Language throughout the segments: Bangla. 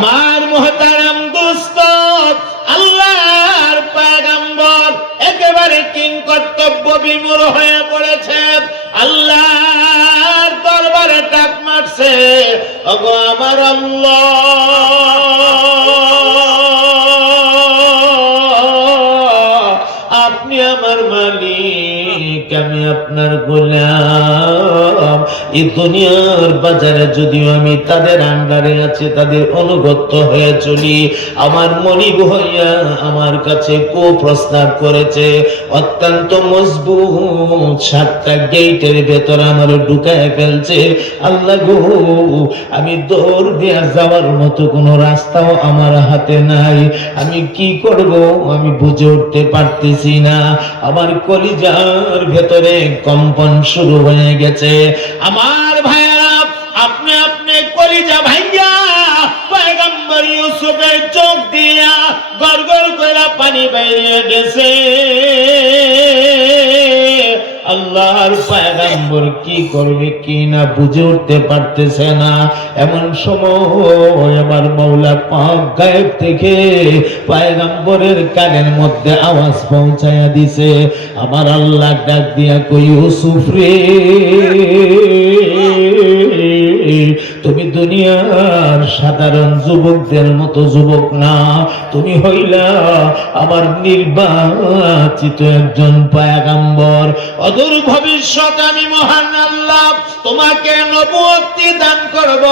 আমার মহতারাম দুস্ত আল্লাহর পয়গম্বর, একেবারে কিং কর্তব্য বিমূল হয়ে পড়েছে। আল্লাহর দরবারে ডাক মারছে, ওগো আমার আল্লাহ এই দুনিয়ার বাজারে যদিও আমি তাদের আন্ডারে আছে, তাদের অনুগত হয়ে চলি। আমার মনিব হইয়া আমার কাছে কো প্রস্তাব করেছে, অত্যন্ত মজবুত সাতটা গেটের ভেতর আমার ঢুকায় ফেলছে। আল্লাহ আমি দৌড় দিয়া যাওয়ার মতো কোনো রাস্তাও আমার হাতে নাই। আমি কি করব আমি বুঝে উঠতে পারতেছি না। আমার কলিজার ভেতরে কম্পন শুরু হয়ে গেছে। আমার ভাইয়েরা আপনি আপনি কলিজা ভাইয়া পয়গম্বর ইউসুফের চোখ দিয়া গড়গড় করে পানি বাইরে গেছে। আল্লাহর পয়গম্বর কি করবে কি না বুঝে উঠতে পারতেছে না। এমন সময় আমার মৌলা পাক গায়েব থেকে পয়গম্বরের কানের মধ্যে আওয়াজ পৌঁছায়া দিছে। আমার আল্লাহ ডাক দিয়া কই ইউসুফ রে। তুমি দুনিয়ার সাধারণ যুবকদের মতো যুবক না। তুমি হইলা আমার নির্বাচিত একজন পায়াগাম্বর। অদূর ভবিষ্যৎ আমি মহান আল্লাহ, তোমাকে নবুয়ত্তি দান করব।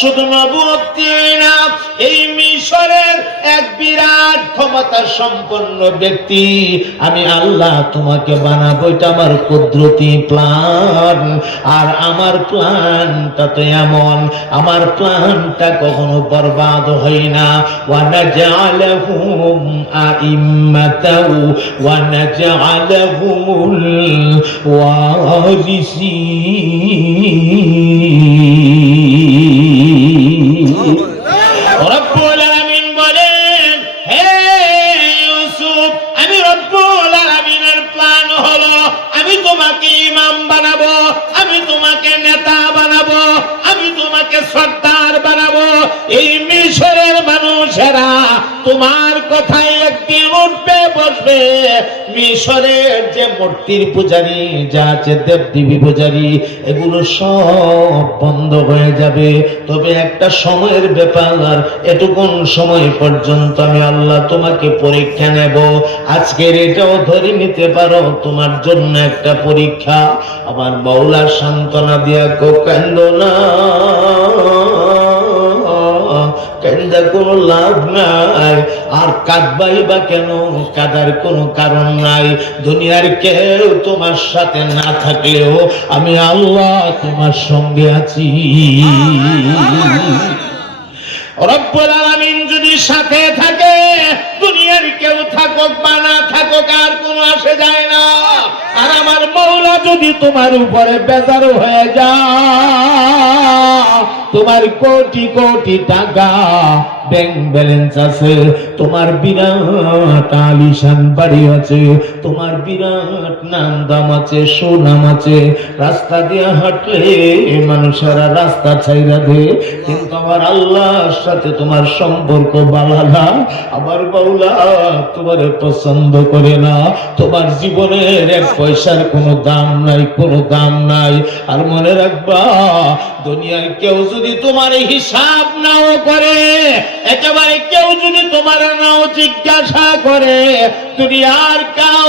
শুধু নবুয়ত্তি না, এই মিশরের এক বিরাট ক্ষমতা সম্পন্ন ব্যক্তি, আমি আল্লাহ তোমাকে বানাবো। এটা আমার কুদরতি প্ল্যান আর আমার প্ল্যানটা তো এমন আমার প্ল্যানটা কখনো বরবাদ হয় না। ওয়ানাজআলাহুম আইম্মাতাও ওয়ানাজআলাহুমুল ওয়ারিসিন। সর্দার বানাবো। এই মিশরের মানুষেরা তোমার কথায় একদিন উঠবে বসবে। মিশরের যে মূর্তির পূজারি, যা আছে দেব দেবী পূজারি, এগুলো সব বন্ধ হয়ে যাবে। তবে একটা সময়ের ব্যাপার এটুকুন সময় পর্যন্ত আমি আল্লাহ তোমাকে পরীক্ষা নেব। আজকের এটাও ধরে নিতে পারো, তোমার জন্য একটা পরীক্ষা। আমার মৌলা সান্ত্বনা দিয়া কো কান্দ না। কোনো লাভ নাই। আর কাঁদবাই বা কেন? কাদার কোনো কারণ নাই। দুনিয়ার কেউ তোমার সাথে না থাকলেও আমি আল্লাহ তোমার সঙ্গে আছি। রব্বুল যদি সাথে থাকে, দুনিয়ার কেউ থাকুক বা না থাকুক, আর কোনো আসে যায় না। আর আমার মৌলা যদি তোমার উপরে বেজার হয়ে যায় তোমার কোটি কোটি টাকা ব্যাংক ব্যালেন্স আছে তোমার বিরাট আলিশান বাড়ি আছে তোমার বিরাট নাম দাম আছে, সুনাম আছে। রাস্তা দিয়ে হাঁটলে মানুষেরা রাস্তা ছাইরা দে। কিন্তু আমার আল্লাহর সাথে তোমার সম্পর্ক বালালা আমার বাউলা তোমার পছন্দ করে না। তোমার জীবনের এক পয়সার কোনো দাম নাই, কোনো দাম নাই। আর মনে রাখবা দুনিয়ার কেউ যদি তোমার হিসাব নাও করে, একেবারে কেউ যদি তোমার নাও জিজ্ঞাসা করে, দুনিয়ার কাউ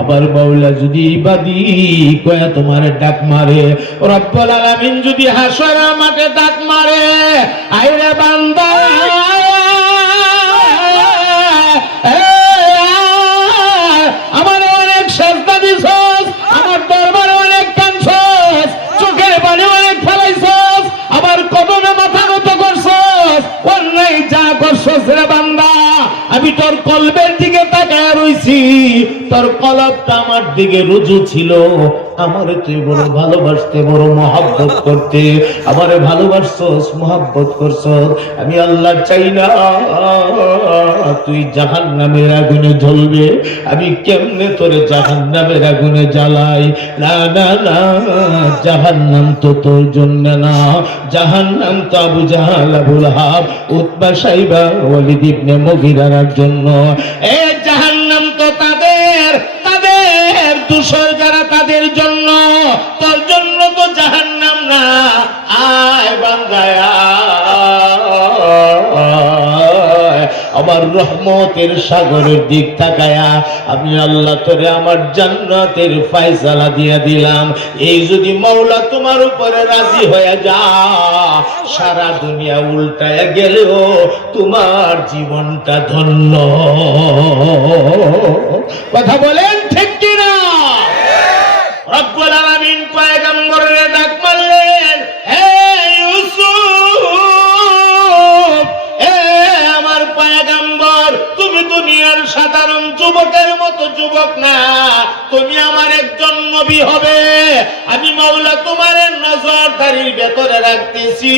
আবার বাউলা যদি ইবাদি কয়া তোমার ডাক মারে, রব্বুল যদি হাসরের মাঠে ডাক মারে আইরে বান্দা আমার অনেক আমার অনেক করছস রে বান্দা, আমি তোর কলবের রইছি তোর কলবটা আমার দিকে রুজু ছিল। আমারে তুই বড় ভালোবাসতে, বড় মহাব্বত করতে। আমারে ভালোবাসছস, মহাব্বত করছস। আমি আল্লাহ চাই না, তুই জাহান নামের আগুনে জ্বলবে। আমি কেমনে তোরে জাহান নামের আগুনে জ্বালাই? না না না জাহান নাম তো তোর জন্য না। জাহান নাম তো Abu Jahl, Abul Hab Utba Shaiba, Walid ইবনে মুগিরার জন্য। এ জাহান আমার রহমতের সাগরের দিক তাকায়া আমি আল্লাহ তোরে আমার জান্নাতের ফায়সালা দিয়া দিলাম। এই যদি মাওলা তোমার উপরে রাজি হয়ে যা, সারা দুনিয়া উল্টায় গেলেও তোমার জীবনটা ধন্য। কথা বলেন? মাওলা তোমার নজরদারির রাখতেছি।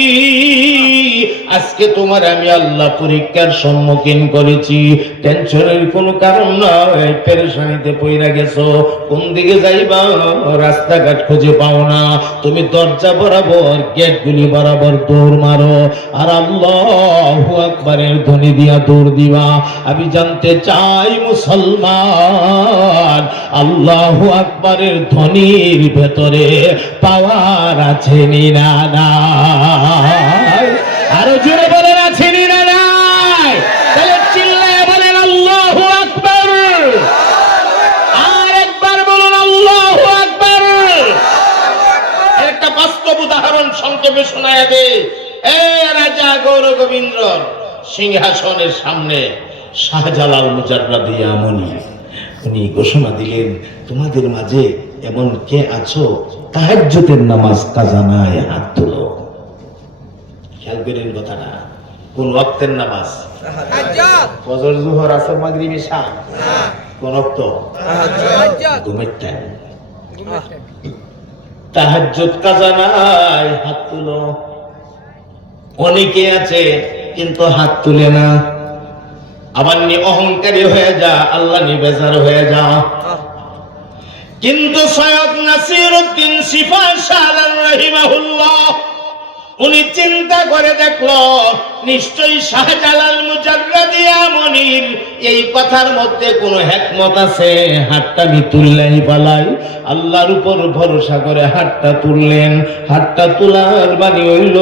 আজকে তোমার আমি আল্লাহ পরীক্ষার সম্মুখীন করেছি। টেনশনের কোনো কারণ নয় পেরেশানিতে পইরা গেছো। কোন দিকে যাইবা? রাস্তাঘাট খুঁজে পাও না। তুমি দরজা বরাবর, গেটগুলি বরাবর দৌড় মারো। আর আল্লাহ আকবরের ধ্বনি দিয়া দৌড় দিবা। আমি জানতে চাই মুসলমান, আল্লাহ আকবরের ধ্বনির ভেতরে পাওয়ার আছে আরও জোরে বলেন, আছে তাহলে চিল্লায় বলেন, আল্লাহ আকবর। আর একবার বলুন, আল্লাহ আকবর। একটা বাস্তব উদাহরণ সংক্ষেপে দে। এ রাজা গৌর গোবিন্দ, সিংহাসনের সামনে শাহজালাল উনি ঘোষণা দিলেন, তোমাদের মাঝে এমন কে আছো তাহাজ্জুদের নামাজ কাজা নাই হাত তুলো। খেয়াল করেন কথাটা। কোন ওয়াক্তের নামাজ? ফজর জোহর আসর মাগরিব কোন ওয়াক্ত? ঘুমের টাইম তাহাজ্জুদ কাজা নাই হাত তুলো। অনেকে আছে কিন্তু হাত তুলে না। আবার নি অহংকারী হয়ে যা আল্লাহ নি বেজার হয়ে যা। কিন্তু সৈয়দ নাসির উদ্দিন সিফা শাহান রহিমাহুল্লাহ উনি চিন্তা করে দেখল, নিশ্চয়ই শাহজালাল মুজাররাদিয়া মনির। এই কথার মধ্যে কোনো হেকমত আছে? হাতটা নি তুললেই পালাই আল্লাহর উপর ভরসা করে হাতটা তুললেন। হাতটা তোলার বাণী হইল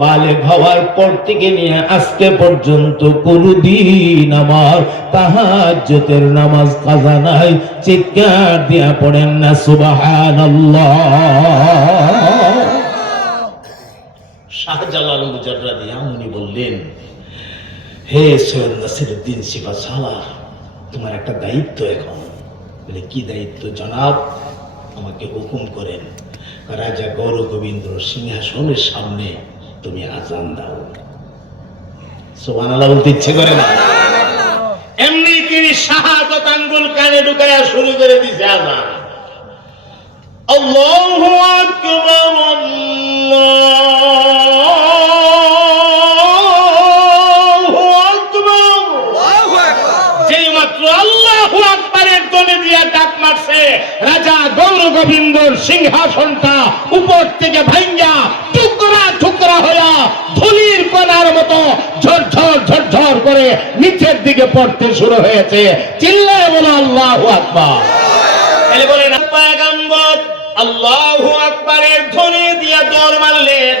বালে হওয়ার পর থেকে নিয়ে আজকে পর্যন্ত কোনদিন আমার তাহাজ্জুদের নামাজ কাজা নাই। চিৎকার দিয়া পড়েন না, সুবহানাল্লাহ। শাহজালাল মুজাররাদি আমনি বললেন, হে সৈয়দ নাসিরুদ্দিন শিবা সালা, তোমার একটা দায়িত্ব এখন। বলে, কি দায়িত্ব, জনাব? আমাকে হুকুম করেন, রাজা গৌর গোবিন্দ সিংহাসনের সামনে তুমি আজান দাও। সোবান আল্লাহ বলতে ইচ্ছে করে না। এমনি তিনি শাহাদত আঙ্গুল কানে ঢুকাইয়া শুরু করে দিছে আজান। আল্লাহু আকবার। রাজা গৌর গোবিন্দর সিংহাসনটা উপর থেকে ভাঙ্গা টুকরা টুকরা হইয়া ধুলির কণার মতো ঝরঝর ঝরঝর করে নিচের দিকে পড়তে শুরু হয়েছে। চিল্লায় বলো, আল্লাহু আকবার। আল্লাহু ধ্বনি দিয়া দৌড় মারলেন।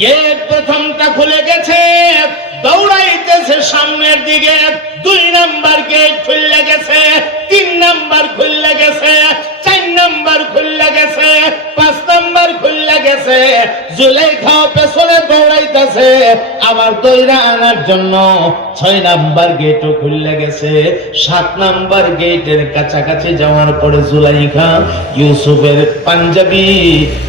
গেট প্রথমটা খুলে গেছে, দৌড়াইতেছে সামনের দিকে, দুই নাম্বার গেট খুললে গেছে, তিন নাম্বার খুললে গেছে, চার নাম্বার খুললে গেছে, পাঁচ নাম্বার খুললে গেছে জুলেখা পেছনে দৌড়াইতেছে। আবার দৌড়া আনার জন্য ছয় নাম্বার গেটও খুললে গেছে। সাত নাম্বার গেটের কাছাকাছি যাওয়ার পরে জুলাইখা ইউসুফের পাঞ্জাবি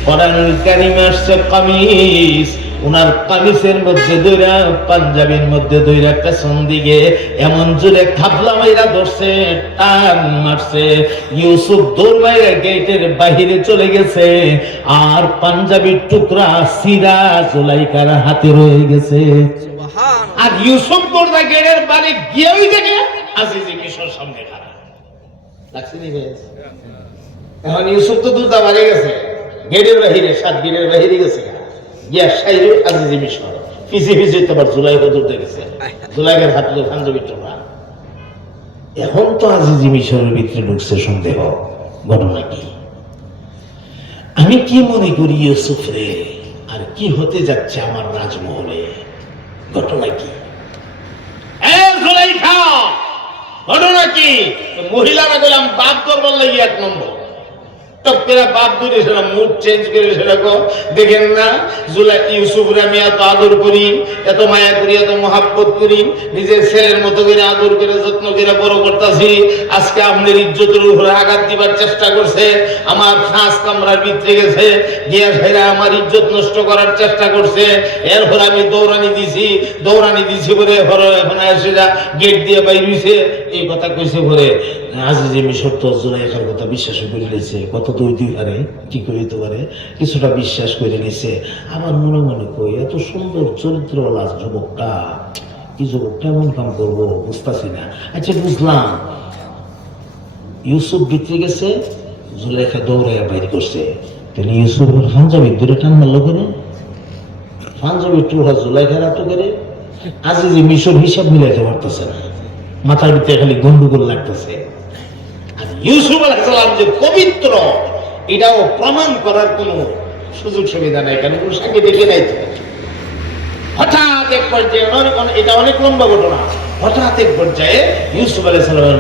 করান কারিম আসছে কামিজ। ওনার কামিজের মধ্যে দুইরা পাঞ্জাবির মধ্যে দুইরা পেছন দিকে এমন জোরে খাপলা মাইরা ধরছে টান মারছে। ইউসুফ দৌড় মাইরা গেটের বাহিরে চলে গেছে আর পাঞ্জাবির টুকরা সিরা জুলাইকার হাতে রয়ে গেছে। আর ইউসুফ দৌড়া গেটের বাড়ি গিয়ে ওই দেখে আজিজি কিশোর সামনে খারাপ লাগছে নি? এখন ইউসুফ তো দুটা বাড়ি গেছে গেটের বাহিরে সাত গেটের বাহিরে গেছে। এখন তো আজিজি মিশরের ভিতরে ঢুকছে সন্দেহ, ঘটনা কি? আমি কি মনে করি ইউসুফ রে? আর কি হতে যাচ্ছে আমার রাজমহলে? ঘটনা কি? ঘটনা কি? মহিলারা গেলাম বাপ করবার লাগি এক নম্বর। চেষ্টা করছে, আমার ফাঁস কামরার ভিতরে গেছে, গিয়া ফেরা আমার ইজ্জত নষ্ট করার চেষ্টা করছে। এরপর আমি দৌড়ানি দিছি দৌড়ানি দিছি বলে এখন এসে গেট দিয়ে বাইরিছে এই কথা কইছে বলে আজি যে মিশর তো জুলাইখার কথা বিশ্বাস করে নিয়েছে। কত দুই দুই হারে কি করে হতে পারে? কিছুটা বিশ্বাস করে নিছে আমার মনে মনে কই, এত সুন্দর চরিত্রওয়ালা যুবকটা, কি যুবকটা এমন কাম করব? বুঝতেছি না। আচ্ছা বুঝলাম। ইউসুফ ভিতরে গেছে, জুলাইখা দৌড়াইয়া বাইর করছে। তাহলে ইউসুফ পাঞ্জাবি দূরে টান মারলো করে পাঞ্জাবি টুহা জুলাইখার আতো করে আজি যে মিশর হিসাব মিলাইতে পারতেছে না। মাথার ভিতরে খালি গন্ডগোল লাগতেছে। ইউসুফ আলাইসালাম যে পবিত্র, এটাও প্রমাণ করার কোনো সুযোগ সুবিধা নাই কোনো সাক্ষী দেখে নাই হঠাৎ এক পর্যায়ে এটা অনেক লম্বা ঘটনা। হঠাৎ এক পর্যায়ে ইউসুফ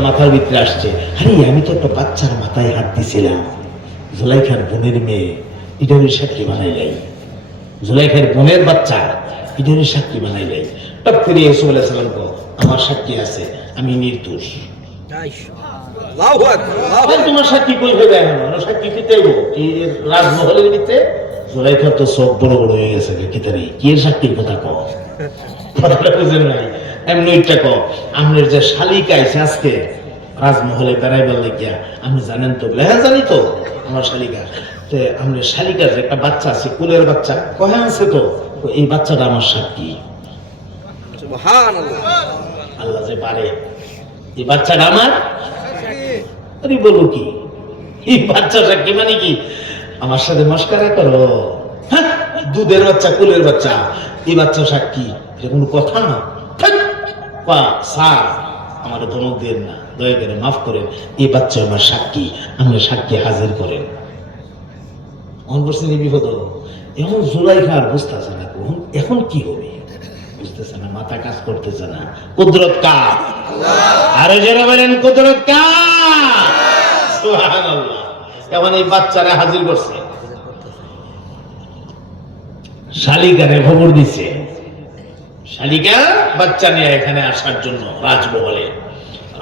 মাথার ভিতরে আসছে, আরে, আমি তো একটা বাচ্চার মাথায় হাত দিছিলাম। জুলাইখার বোনের মেয়ে এটা সাক্ষী বানাই নাই। জুলাইখার বোনের বাচ্চা এটা সাক্ষী বানাই নাই। টপ করে ইউসুফ আমার সাক্ষী আছে, আমি নির্দোষ। তোমার সাক্ষী কি দেবো? এই রাজমহলের ভিতরে জুলাইখার তো সব বড় বড় হয়ে গেছে কিতারি কি সাক্ষীর কথা কও? কথাটা বুঝেন নাই। এমনি ওইটা কও আপনার যে শালিকা আজকে রাজমহলে বেড়াইবার লাগিয়া আপনি জানেন তো? হ্যাঁ জানি তো? আমার শালিকা। তো শালিকার যে একটা বাচ্চা আছে কুলের বাচ্চা কহে আছে তো? তো এই বাচ্চাটা আমার সাক্ষী। আল্লাহ যে পারে। এই বাচ্চাটা আমার আরে বলো কি? এই বাচ্চা সাক্ষী মানে কি? আমার সাথে মস্কারা করো। হ্যাঁ, দুধের বাচ্চা কুলের বাচ্চা। এই বাচ্চা সাক্ষী এটা কোনো কথা না। স্যার আমার ধমক দেন না। দয়া করে মাফ করেন। এই বাচ্চা আমার সাক্ষী আমরা সাক্ষী হাজির করেন। বিপদ। খার বুঝতেছে না এখন এখন কি হবে? বুঝতেছে না মাথা কাজ করতেছে না। কুদরত কা আরে যারা বলেন কুদরত কা সুবহানাল্লাহ এই বাচ্চারা হাজির করছে। শালিকারে খবর দিছে। শালিকা বাচ্চা নিয়ে এখানে আসার জন্য রাজমহলে।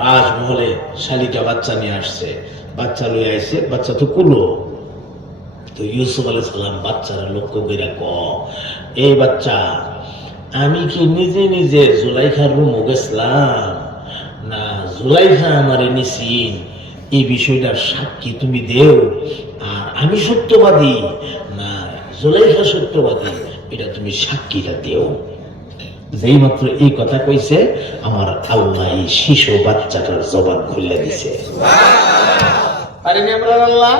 রাজমহলে শালিকা বাচ্চা নিয়ে আসছে। বাচ্চা বাচ্চা তো কুলো। তো ইউসুফ সালাম বাচ্চারা লক্ষ্য করে ক এই বাচ্চা, আমি কি নিজে নিজে জুলাইখার রুম গেছিলাম? না, জুলাইখা আমারে নিছিন এই বিষয়টার সাক্ষী তুমি দেও। আর আমি সত্যবাদী না জুলাইখা সত্যবাদী, এটা তুমি সাক্ষীটা দেও। যেই মাত্র এই কথা কইছে, আমার আল্লাহ এই শিশু বাচ্চাটার জবান খুলে দিছে। পারেনি আমরা আল্লাহ,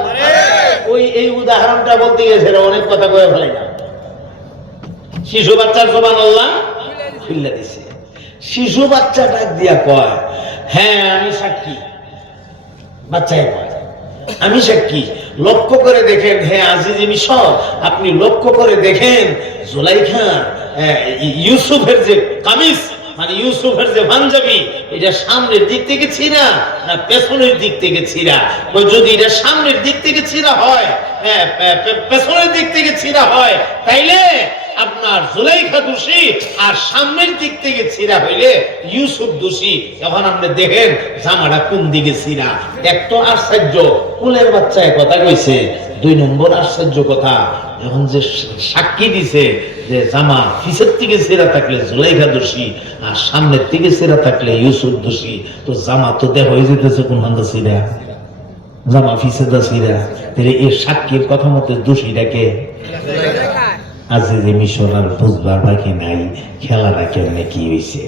ওই এই উদাহরণটা বলতে গেছে অনেক কথা কয়ে ফেলে শিশু বাচ্চার জবান আল্লাহ খুলে দিছে। শিশু বাচ্চা ডাক দিয়া কয় হ্যাঁ আমি সাক্ষী। বাচ্চায় কয় আমি সাক্ষী লক্ষ্য করে দেখেন হ্যাঁ আজিজি মিশর আপনি লক্ষ্য করে দেখেন জুলাইখা ইউসুফের যে কামিজ মানে ইউসুফের যে পাঞ্জাবি এটা সামনের দিক থেকে ছিঁড়া না পেছনের দিক থেকে ছিঁড়া? যদি এটা সামনের দিক থেকে ছিঁড়া হয় হ্যাঁ, পেছনের দিক থেকে ছিঁড়া হয় তাইলে আপনার জুলাইখা দোষী আর সামনের দিক থেকে ছিঁড়া হইলে ইউসুফ দোষী। এখন আপনি দেখেন, জামাটা কোন দিকে ছিঁড়া? এক তো আশ্চর্য, কুলের বাচ্চায় কথা কইছে। দুই নম্বর আশ্চর্য কথা এখন যে সাক্ষী দিছে যে জামা পিছের থেকে ছেঁড়া থাকলে জুলাইখা দোষী আর সামনের থেকে ছেঁড়া থাকলে ইউসুফ দোষী, তো জামা তো দেখ হয়ে যেতেছে কোন ছিঁড়া? জামা পিছে দা তাহলে এই সাক্ষীর কথা মতো দোষীটাকে আজকে যে মিশন আর বুঝবার বাকি নাই খেলাটা কেমনে কি হয়েছে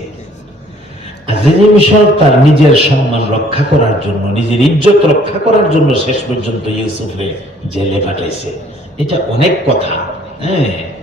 আজিজি মিশর তার নিজের সম্মান রক্ষা করার জন্য, নিজের ইজ্জত রক্ষা করার জন্য শেষ পর্যন্ত ইউসুফে জেলে পাঠাইছে। এটা অনেক কথা হ্যাঁ?